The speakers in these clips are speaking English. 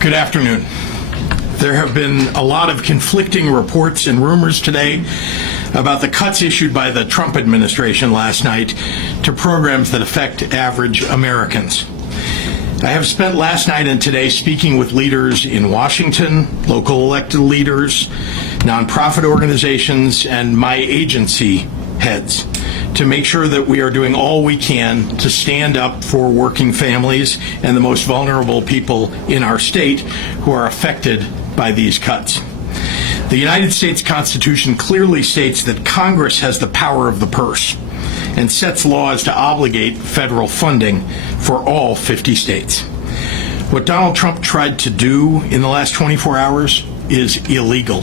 Good afternoon. There have been a lot of conflicting reports and rumors today about the cuts issued by the Trump administration last night to programs that affect average Americans. I have spent last night and today speaking with leaders in Washington, local elected leaders, nonprofit organizations, and my agency heads to make sure that we are doing all we can to stand up for working families and the most vulnerable people in our state who are affected by these cuts. The United States Constitution clearly states that Congress has the power of the purse and sets laws to obligate federal funding for all 50 states. What Donald Trump tried to do in the last 24 hours is illegal.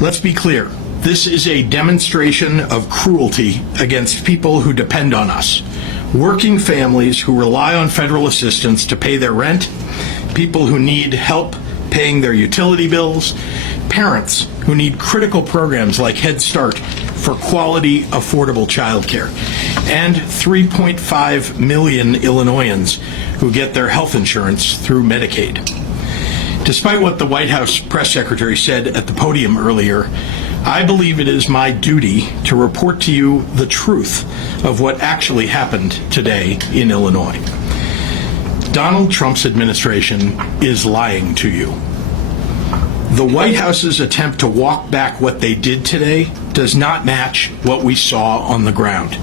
Let's be clear. This is a demonstration of cruelty against people who depend on us. Working families who rely on federal assistance to pay their rent, people who need help paying their utility bills, parents who need critical programs like Head Start for quality, affordable childcare, and 3.5 million Illinoisans who get their health insurance through Medicaid. Despite what the White House press secretary said at the podium earlier, I believe it is my duty to report to you the truth of what actually happened today in Illinois. Donald Trump's administration is lying to you. The White House's attempt to walk back what they did today does not match what we saw on the ground.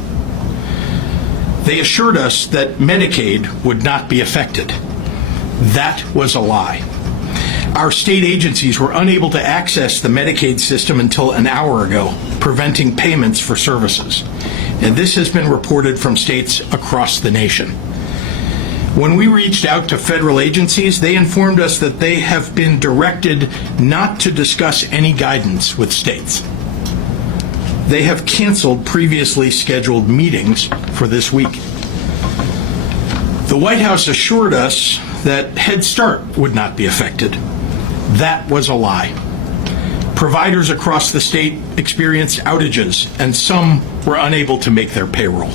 They assured us that Medicaid would not be affected. That was a lie. Our state agencies were unable to access the Medicaid system until an hour ago, preventing payments for services. And this has been reported from states across the nation. When we reached out to federal agencies, they informed us that they have been directed not to discuss any guidance with states. They have canceled previously scheduled meetings for this week. The White House assured us that Head Start would not be affected. That was a lie. Providers across the state experienced outages, and some were unable to make their payroll.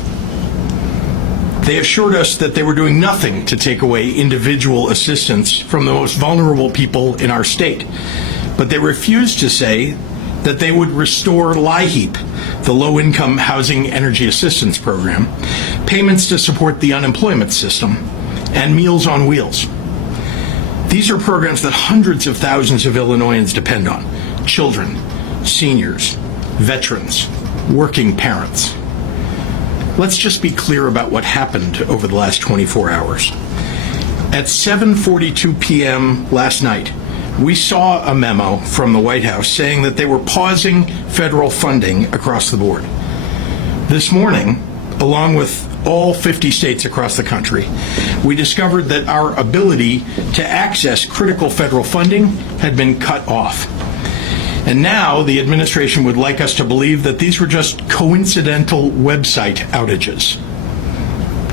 They assured us that they were doing nothing to take away individual assistance from the most vulnerable people in our state, but they refused to say that they would restore LIHEAP, the Low-Income Housing Energy Assistance Program, payments to support the unemployment system, and Meals on Wheels. These are programs that hundreds of thousands of Illinoisans depend on: children, seniors, veterans, working parents. Let's just be clear about what happened over the last 24 hours. At 7:42 p.m. last night, we saw a memo from the White House saying that they were pausing federal funding across the board. This morning, along with all 50 states across the country, we discovered that our ability to access critical federal funding had been cut off. And now the administration would like us to believe that these were just coincidental website outages.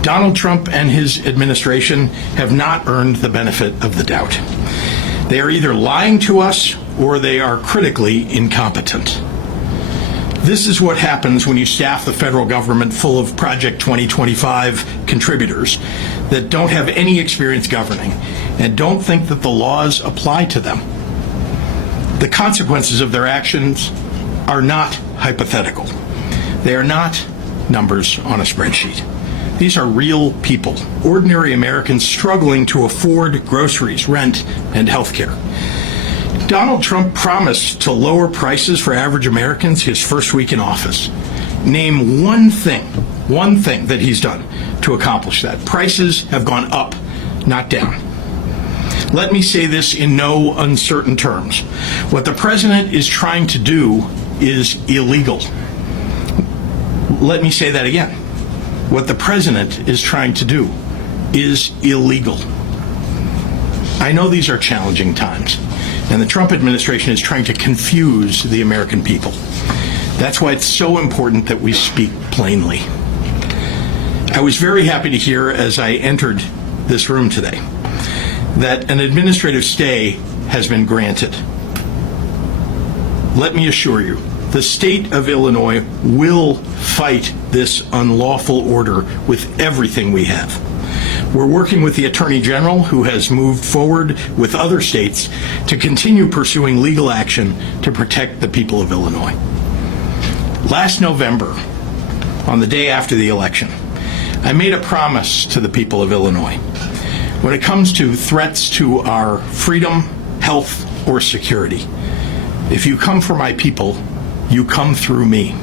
Donald Trump and his administration have not earned the benefit of the doubt. They are either lying to us or they are critically incompetent. This is what happens when you staff the federal government full of Project 2025 contributors that don't have any experience governing and don't think that the laws apply to them. The consequences of their actions are not hypothetical. They are not numbers on a spreadsheet. These are real people, ordinary Americans struggling to afford groceries, rent, and health care. Donald Trump promised to lower prices for average Americans his first week in office. Name one thing that he's done to accomplish that. Prices have gone up, not down. Let me say this in no uncertain terms. What the president is trying to do is illegal. Let me say that again. What the president is trying to do is illegal. I know these are challenging times, and the Trump administration is trying to confuse the American people. That's why it's so important that we speak plainly. I was very happy to hear as I entered this room today that an administrative stay has been granted. Let me assure you, the state of Illinois will fight this unlawful order with everything we have. We're working with the Attorney General, who has moved forward with other states to continue pursuing legal action to protect the people of Illinois. Last November, on the day after the election, I made a promise to the people of Illinois. When it comes to threats to our freedom, health, or security, if you come for my people, you come through me.